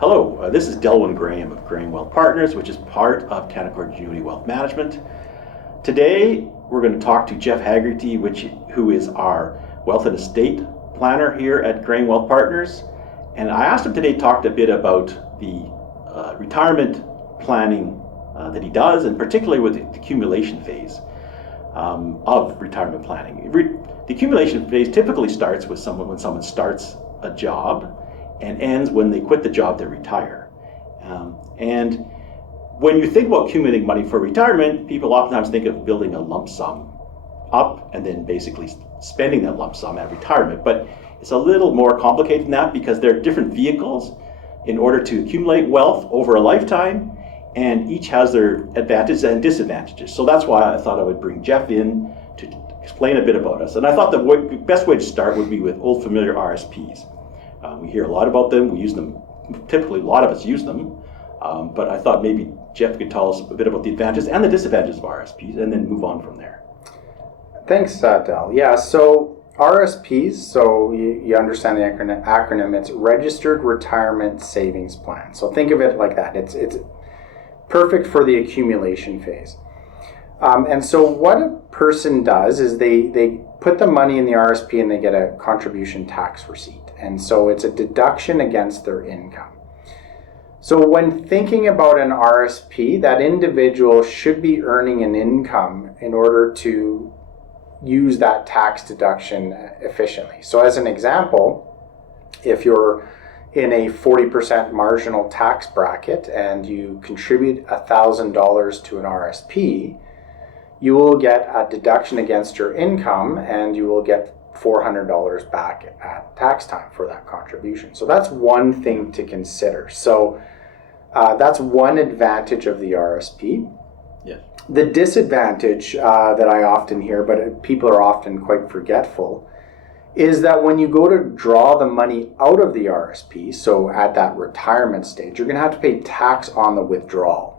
Hello, this is Delwyn Graham of Graham Wealth Partners, which is part of Canaccord Genuity Wealth Management. Today, we're going to talk to Jeff Haggerty, who is our wealth and estate planner here at Graham Wealth Partners. And I asked him today to talk a bit about the retirement planning that he does, and particularly with the accumulation phase of retirement planning. The accumulation phase typically starts with when someone starts a job and ends when they quit the job to retire. And when you think about accumulating money for retirement, people oftentimes think of building a lump sum up and then basically spending that lump sum at retirement. But it's a little more complicated than that, because there are different vehicles in order to accumulate wealth over a lifetime, and each has their advantages and disadvantages. So that's why I thought I would bring Jeff in to explain a bit about us. And I thought the best way to start would be with old familiar RSPs. We hear a lot about them, we use them, typically a lot of us use them, but I thought maybe Jeff could tell us a bit about the advantages and the disadvantages of RSPs, and then move on from there. Thanks, Del. Yeah, so RSPs, so you understand the acronym, it's Registered Retirement Savings Plan. So think of it like that. It's perfect for the accumulation phase. And so what a person does is they put the money in the RSP and they get a contribution tax receipt. And so it's a deduction against their income. So when thinking about an RSP, that individual should be earning an income in order to use that tax deduction efficiently. So as an example, if you're in a 40% marginal tax bracket and you contribute $1,000 to an RSP, you will get a deduction against your income, and you will get $400 back at tax time for that contribution. So that's one thing to consider. So that's one advantage of the RSP. Yes. The disadvantage that I often hear, but people are often quite forgetful, is that when you go to draw the money out of the RSP, so at that retirement stage, you're going to have to pay tax on the withdrawal.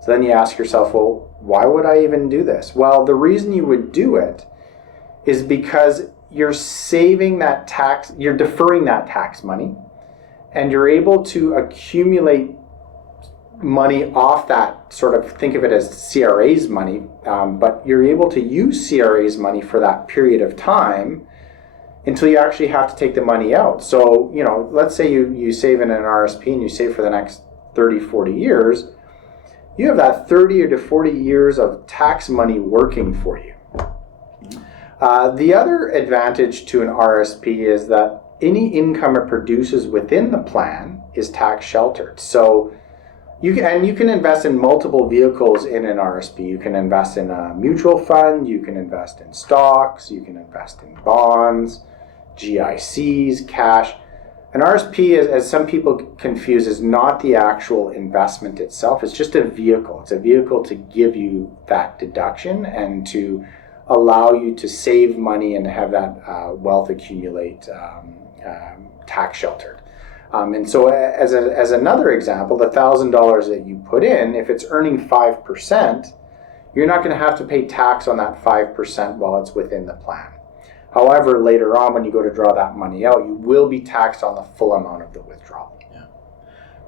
So then you ask yourself, well, why would I even do this? Well, the reason you would do it is because you're saving that tax, you're deferring that tax money, and you're able to accumulate money off that, sort of think of it as CRA's money, but you're able to use CRA's money for that period of time until you actually have to take the money out. So, let's say you save in an RSP and you save for the next 30, 40 years, you have that 30 to 40 years of tax money working for you. The other advantage to an RSP is that any income it produces within the plan is tax sheltered. So you can invest in multiple vehicles in an RSP. You can invest in a mutual fund, you can invest in stocks, you can invest in bonds, GICs, cash. An RSP, as some people confuse, is not the actual investment itself. It's just a vehicle. It's a vehicle to give you that deduction and to allow you to save money and have that wealth accumulate tax sheltered. And so as another example, the $1,000 that you put in, if it's earning 5%, you're not going to have to pay tax on that 5% while it's within the plan. However, later on, when you go to draw that money out, you will be taxed on the full amount of the withdrawal. Yeah.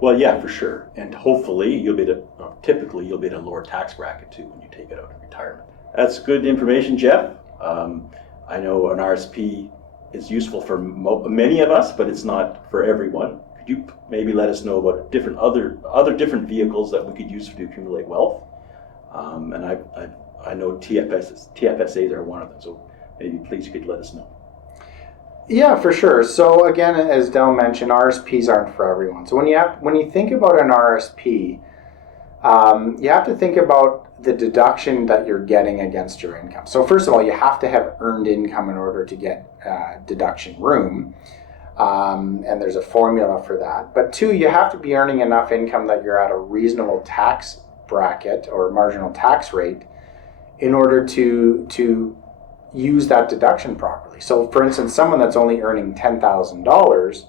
Well, yeah, for sure. And hopefully, typically you'll be at a lower tax bracket too when you take it out of retirement. That's good information, Jeff. I know an RSP is useful for many of us, but it's not for everyone. Could you maybe let us know about other different vehicles that we could use to accumulate wealth? And I know TFSAs are one of them. So maybe please you could let us know. Yeah, for sure. So again, as Del mentioned, RSPs aren't for everyone. So when you think about an RSP, you have to think about the deduction that you're getting against your income. So first of all, you have to have earned income in order to get deduction room. And there's a formula for that. But two, you have to be earning enough income that you're at a reasonable tax bracket or marginal tax rate in order to use that deduction properly. So for instance, someone that's only earning $10,000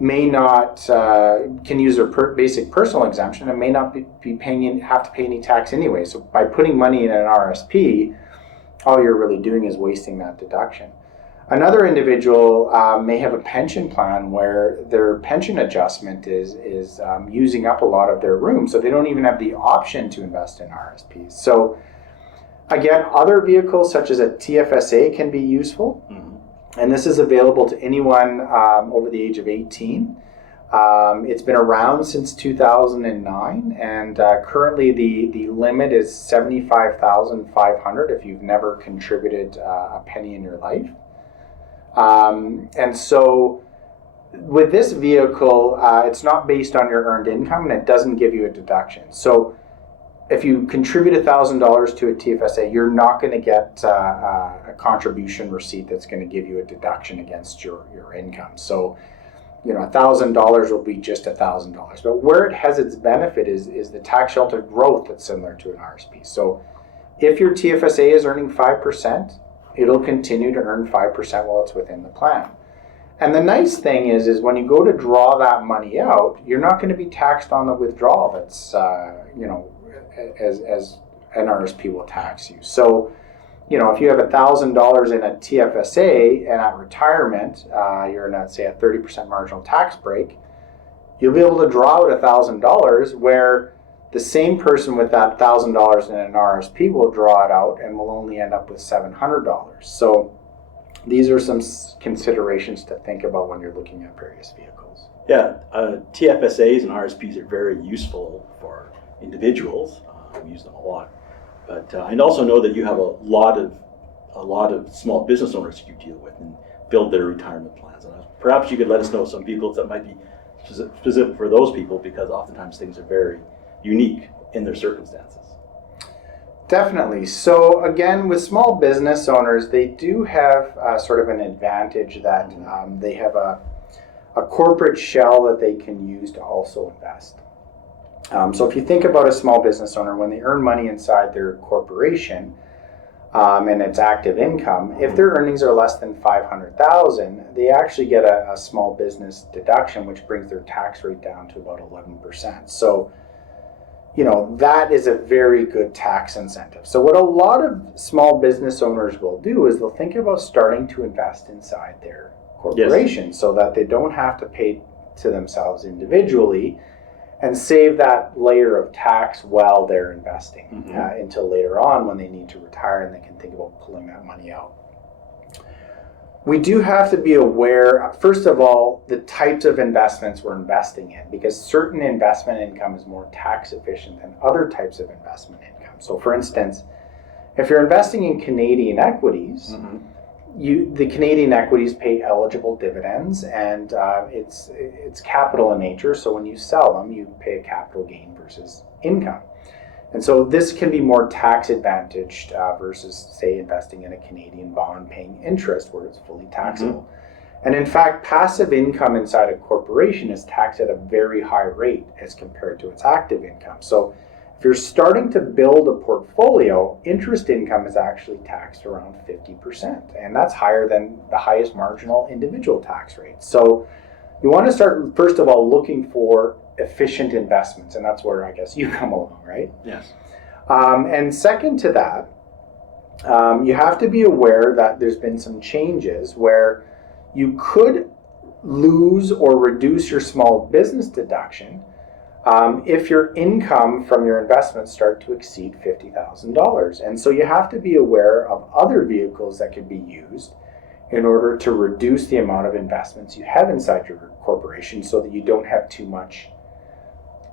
may not, can use their basic personal exemption and may not have to pay any tax anyway. So by putting money in an RSP, all you're really doing is wasting that deduction. Another individual may have a pension plan where their pension adjustment is using up a lot of their room, so they don't even have the option to invest in RSPs. So again, other vehicles such as a TFSA can be useful, and this is available to anyone over the age of 18. It's been around since 2009, and currently the limit is $75,500 if you've never contributed a penny in your life. And so with this vehicle, it's not based on your earned income, and it doesn't give you a deduction. So if you contribute $1,000 to a TFSA, you're not going to get a contribution receipt that's going to give you a deduction against your income. So, $1,000 will be just $1,000. But where it has its benefit is the tax sheltered growth that's similar to an RSP. So if your TFSA is earning 5%, it'll continue to earn 5% while it's within the plan. And the nice thing is when you go to draw that money out, you're not going to be taxed on the withdrawal that's, as an RSP will tax you. So, if you have $1,000 in a TFSA and at retirement, you're in, say, a 30% marginal tax break, you'll be able to draw out $1,000 where the same person with that $1,000 in an RSP will draw it out and will only end up with $700. So these are some considerations to think about when you're looking at various vehicles. Yeah, TFSAs and RSPs are very useful for individuals. We use them a lot. But I also know that you have a lot of small business owners you deal with and build their retirement plans. And perhaps you could let us know some vehicles that might be specific for those people, because oftentimes things are very unique in their circumstances. Definitely. So again, with small business owners, they do have sort of an advantage that they have a corporate shell that they can use to also invest. So if you think about a small business owner, when they earn money inside their corporation and it's active income, if their earnings are less than $500,000, they actually get a small business deduction, which brings their tax rate down to about 11%. So, that is a very good tax incentive. So what a lot of small business owners will do is they'll think about starting to invest inside their corporation, yes, so that they don't have to pay to themselves individually and save that layer of tax while they're investing until later on when they need to retire and they can think about pulling that money out. We do have to be aware, first of all, the types of investments we're investing in, because certain investment income is more tax efficient than other types of investment income. So for instance, if you're investing in Canadian equities, the Canadian equities pay eligible dividends, and it's capital in nature. So when you sell them, you pay a capital gain versus income. And so this can be more tax advantaged versus, say, investing in a Canadian bond paying interest where it's fully taxable. And in fact, passive income inside a corporation is taxed at a very high rate as compared to its active income. So if you're starting to build a portfolio, interest income is actually taxed around 50%, and that's higher than the highest marginal individual tax rate. So you want to start, first of all, looking for efficient investments, and that's where I guess you come along, right? Yes. And second to that, you have to be aware that there's been some changes where you could lose or reduce your small business deduction if your income from your investments start to exceed $50,000. And so you have to be aware of other vehicles that could be used in order to reduce the amount of investments you have inside your corporation so that you don't have too much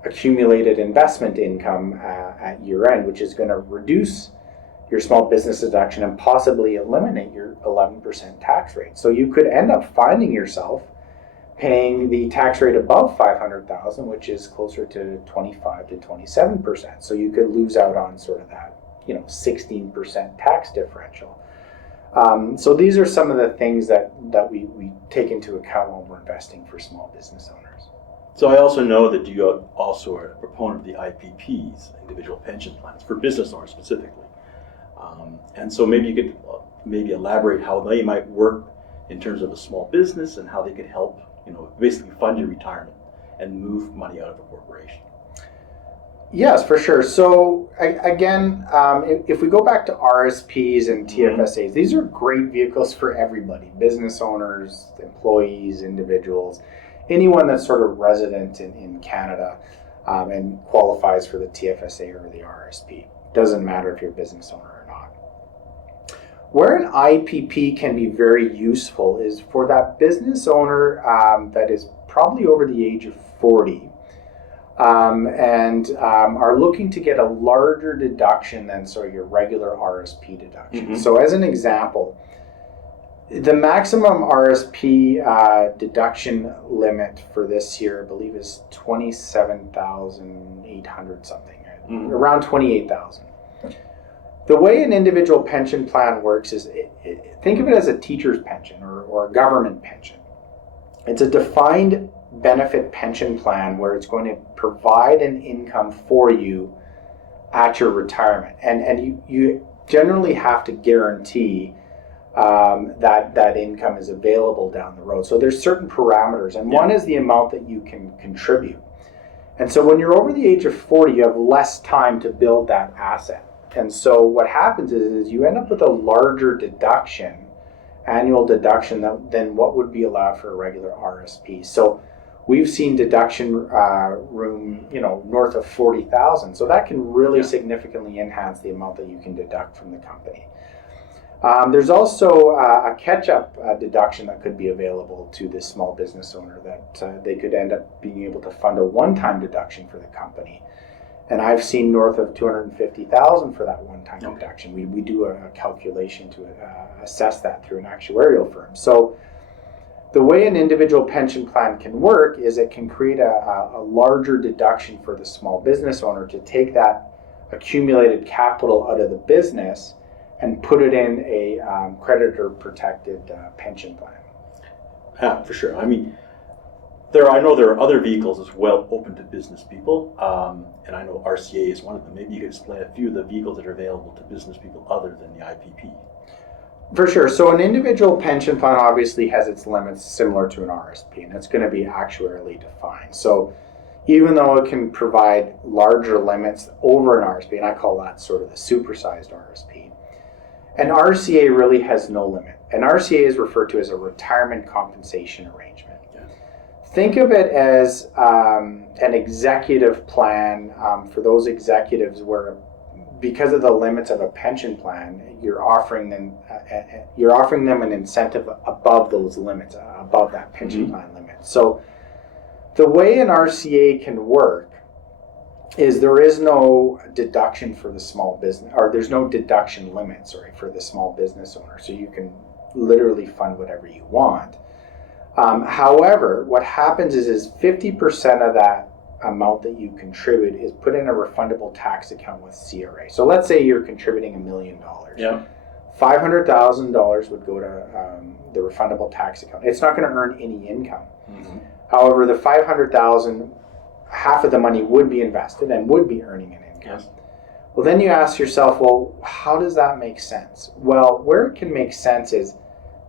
accumulated investment income at year end, which is going to reduce your small business deduction and possibly eliminate your 11% tax rate. So you could end up finding yourself paying the tax rate above $500,000, which is closer to 25 to 27%. So you could lose out on sort of that, 16% tax differerential. So these are some of the things that we take into account when we're investing for small business owners. So I also know that you also are a proponent of the IPPs, individual pension plans, for business owners specifically. And so maybe you could elaborate how they might work in terms of a small business and how they could help, basically fund your retirement and move money out of a corporation. Yes, for sure. So again, if we go back to RSPs and TFSAs, these are great vehicles for everybody: business owners, employees, individuals, anyone that's sort of resident in Canada and qualifies for the TFSA or the RRSP. Doesn't matter if you're a business owner or not. Where an IPP can be very useful is for that business owner that is probably over the age of 40. And are looking to get a larger deduction than sort of your regular RSP deduction. Mm-hmm. So as an example, the maximum RSP deduction limit for this year, I believe, is $27,800 something, around $28,000. The way an individual pension plan works is, think of it as a teacher's pension or a government pension. It's a defined benefit pension plan where it's going to provide an income for you at your retirement, and you generally have to guarantee that income is available down the road. So there's certain parameters, and one is the amount that you can contribute. And so when you're over the age of 40, you have less time to build that asset. And so what happens is you end up with a larger deduction, annual deduction, than what would be allowed for a regular RSP. So we've seen deduction room, north of 40,000. So that can really significantly enhance the amount that you can deduct from the company. There's also a catch-up deduction that could be available to this small business owner that they could end up being able to fund a one-time deduction for the company. And I've seen north of $250,000 for that one-time deduction. We do a calculation to assess that through an actuarial firm. So the way an individual pension plan can work is it can create a larger deduction for the small business owner to take that accumulated capital out of the business and put it in a creditor-protected pension plan. Yeah, for sure. I mean, I know there are other vehicles as well open to business people, and I know RCA is one of them. Maybe you could explain a few of the vehicles that are available to business people other than the IPP. For sure. So an individual pension plan obviously has its limits similar to an RSP, and it's going to be actuarially defined. So even though it can provide larger limits over an RSP, and I call that sort of the supersized RSP, an RCA really has no limit. An RCA is referred to as a retirement compensation arrangement. Think of it as an executive plan for those executives where, because of the limits of a pension plan, you're offering them an incentive above those limits, above that pension plan limit. So the way an RCA can work is there is no deduction for the small business, or there's no deduction limit, for the small business owner. So you can literally fund whatever you want. However, what happens is 50% of that amount that you contribute is put in a refundable tax account with CRA. So let's say you're contributing $1 million. Yeah. $500,000 would go to the refundable tax account. It's not going to earn any income. Mm-hmm. However, the $500,000, half of the money would be invested and would be earning an income. Yes. Well, then you ask yourself, well, how does that make sense? Well, where it can make sense is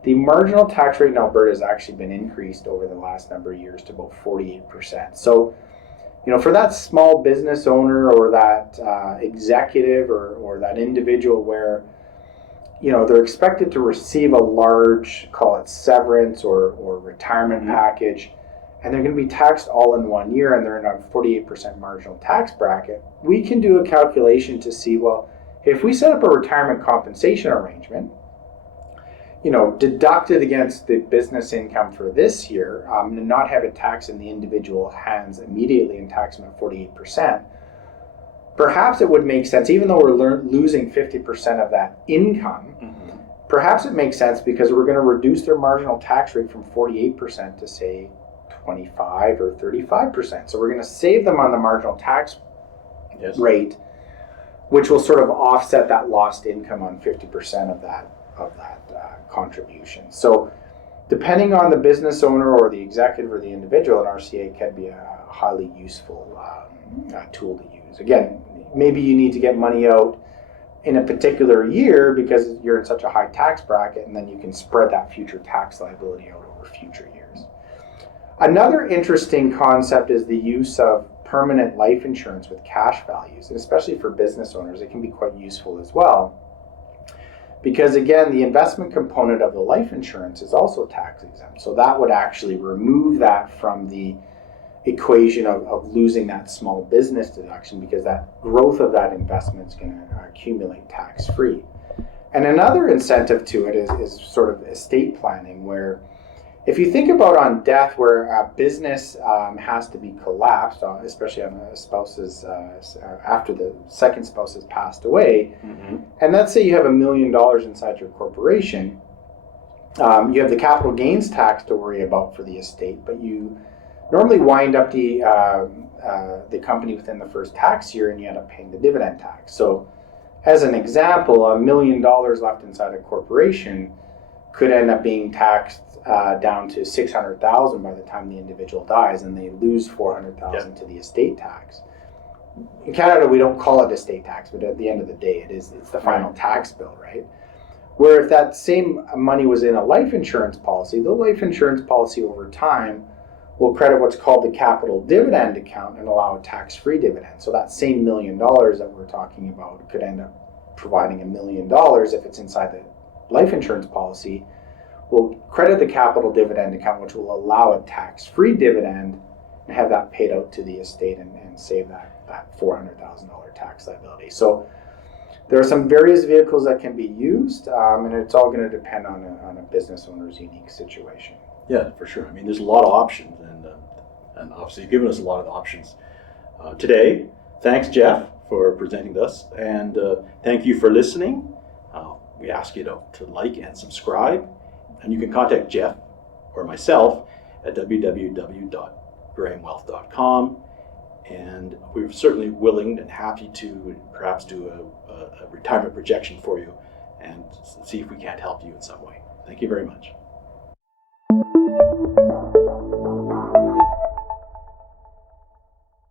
the marginal tax rate in Alberta has actually been increased over the last number of years to about 48%. So, for that small business owner or that executive or that individual where, they're expected to receive a large, call it severance or retirement package, and they're going to be taxed all in 1 year, and they're in a 48% marginal tax bracket, we can do a calculation to see, well, if we set up a retirement compensation arrangement, deducted against the business income for this year, and not have it taxed in the individual hands immediately and tax them at 48%, perhaps it would make sense, even though we're losing 50% of that income, perhaps it makes sense because we're going to reduce their marginal tax rate from 48% to, say, 25 or 35%. So we're going to save them on the marginal tax rate, which will sort of offset that lost income on 50% of that contribution. So depending on the business owner or the executive or the individual, an RCA can be a highly useful tool to use. Again, maybe you need to get money out in a particular year because you're in such a high tax bracket, and then you can spread that future tax liability out over future years. Another interesting concept is the use of permanent life insurance with cash values, and especially for business owners, it can be quite useful as well. Because again, the investment component of the life insurance is also tax exempt. So that would actually remove that from the equation of losing that small business deduction, because that growth of that investment is going to accumulate tax free. And another incentive to it is sort of estate planning, where if you think about on death, where a business has to be collapsed, especially on a spouse's, after the second spouse has passed away, and let's say you have $1 million inside your corporation, you have the capital gains tax to worry about for the estate, but you normally wind up the company within the first tax year, and you end up paying the dividend tax. So as an example, $1 million left inside a corporation could end up being taxed down to $600,000 by the time the individual dies, and they lose $400,000 to the estate tax. In Canada, we don't call it estate tax, but at the end of the day, it's the final tax bill, right? Where if that same money was in a life insurance policy, the life insurance policy over time will credit what's called the capital dividend account and allow a tax-free dividend. So that same $1 million that we're talking about could end up providing $1 million if it's inside the life insurance policy. Will credit the capital dividend account, which will allow a tax-free dividend, and have that paid out to the estate and save that $400,000 tax liability. So there are some various vehicles that can be used, and it's all going to depend on a business owner's unique situation. Yeah, for sure. I mean, there's a lot of options, and obviously you've given us a lot of options today. Thanks, Jeff, for presenting this, and thank you for listening. We ask you to like and subscribe, and you can contact Jeff or myself at www.grahamwealth.com, and we're certainly willing and happy to perhaps do a retirement projection for you and see if we can't help you in some way. Thank you very much.